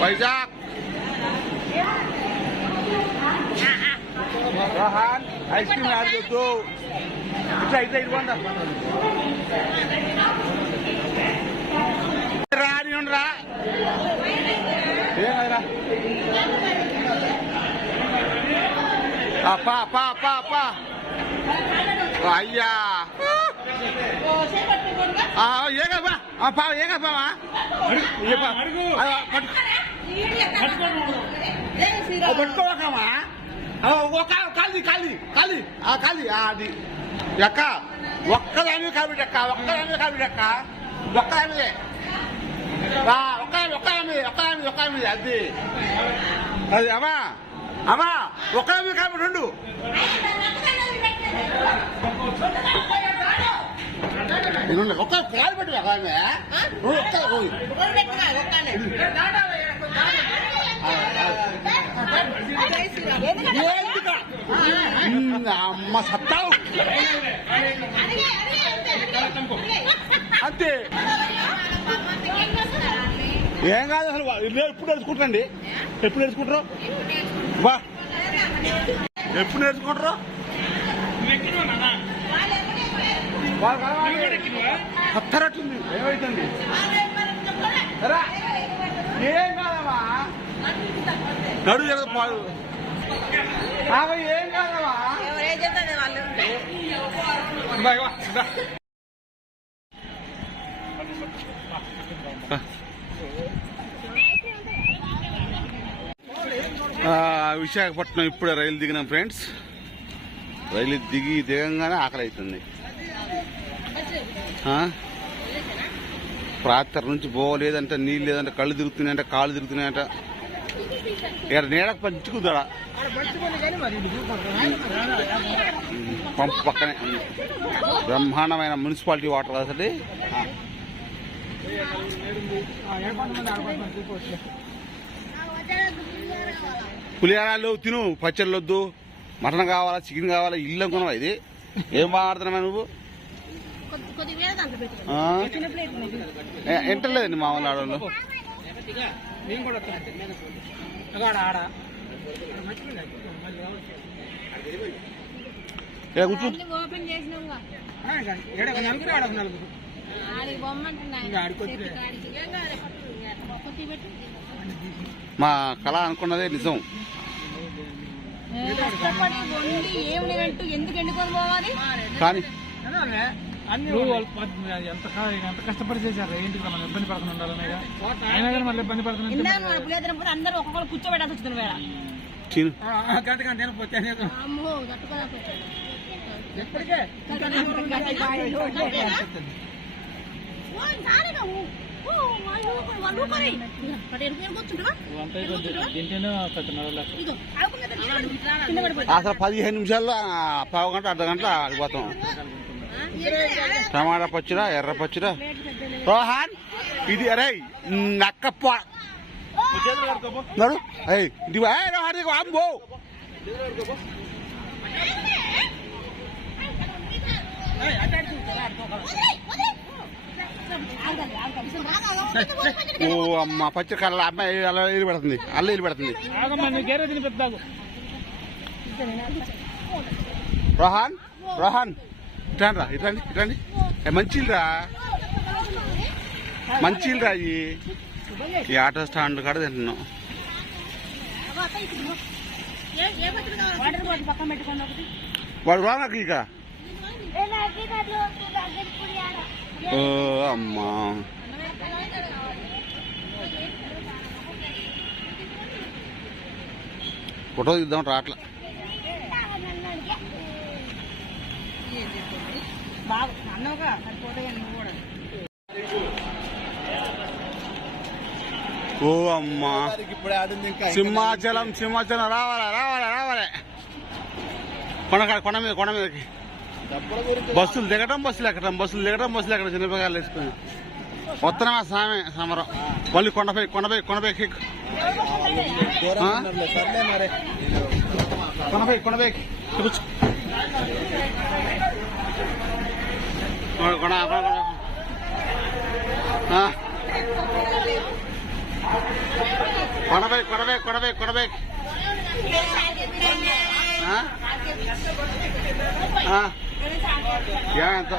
Vizag Rohan ice cream ఆడొద్దు ఇట్లా ఇట్లా ఇవ్వండి రాని ఉండరా ఏమైనా అప్పా అప్పా అప్పా అప్పా అయ్యా ఏగబ్బా పా ఏగబ్బావా పట్టుకోవకమా ఖాళీ ఖాళీ ఖాళీ ఖాళీ అది ఎక్క ఒక్కదాని కాబిడక్క ఒక్కదాని కాబిడక్క ఒక్కదానిదే ఒక్కదాని అది అది అమ్మా అమ్మా ఒక్కదాని కాబట్టి రెండు ఒక్క కాలు పెట్టు అమ్మ సత్తావు అంతే ఏం కాదు అసలు ఎప్పుడు నేర్చుకుంటారండి ఎప్పుడు నేర్చుకుంటారు బా ఎప్పుడు నేర్చుకుంటారు పత్తరట్టుంది ఏమైతుంది ఏం కాదమ్మా నడు జరగదు పాడు ఏం కాదమ్మా విశాఖపట్నం ఇప్పుడే రైలు దిగినాం ఫ్రెండ్స్. రైలు దిగంగానే ఆకలి అవుతుంది. రాత్రి నుంచి పోలేదంటే నీళ్ళు లేదంటే కళ్ళు తిరుగుతున్నాయంట కాళ్ళు తిరుగుతున్నాయంట. ఇక్కడ నీడకు పంచుకుందా పంపు పక్కనే బ్రహ్మాండమైన మున్సిపాలిటీ వాటర్ అసలు. పులిహారాలు తిను, పచ్చళ్ళు వద్దు, మటన్ కావాలా, చికెన్ కావాలా, ఇల్లు అనుకున్నావా? ఇది ఏం మాట్లాడుతున్నావా నువ్వు? ఎంటలేదండి మామూలు ఆడవాళ్ళు. మా కళ అనుకున్నదే నిజం. కానీ ఎంత కష్టపడి చేశారు ఏంటి మనం ఇబ్బంది పడుతున్నా ఉండాలని అయినా కానీ మళ్ళీ ఇబ్బంది పడుతున్నా అందరూ ఒక్కొక్కరు కూర్చోబెట్టాల్సి వచ్చింది వేళ అసలు 15 నిమిషాల్లో పావు గంట అర్ధ గంట ఆగిపోతాం. టమాటా పచ్చిరా, ఎర్ర పచ్చిరా. రోహన్ ఇది అరే నక్క అమ్మో ఓ అమ్మ పచ్చి కళ్ళ అమ్మాయి అలా ఇల్లు పెడుతుంది, అల్ల ఇల్లు పెడుతుంది. రోహన్ రోహన్ ఇట్లా ఇట్లండి ఇట్లండి. మంచిరా మంచిరా. ఈ ఆటో స్టాండ్ కాడ తింటున్నాం. వాడు రానాకు ఇక. ఓ అమ్మా ఫోటో తీద్దాం రాట్లా. ఓ అమ్మా సింహాచలం సింహాచలం రావాలా రావాలా రావాలే. కొండ మీద కొండ మీదకి బస్సులు దిగటం బస్సులు ఎక్కడం, బస్సులు దిగటం బస్సులు ఎక్కడం. చిన్నపిల్లలు వేసుకుని వస్తున్నామా సామే సమరం. మళ్ళీ కొండపై కొండపై కొండపై కొండపై కొండపై కొడబేక్ ఎంత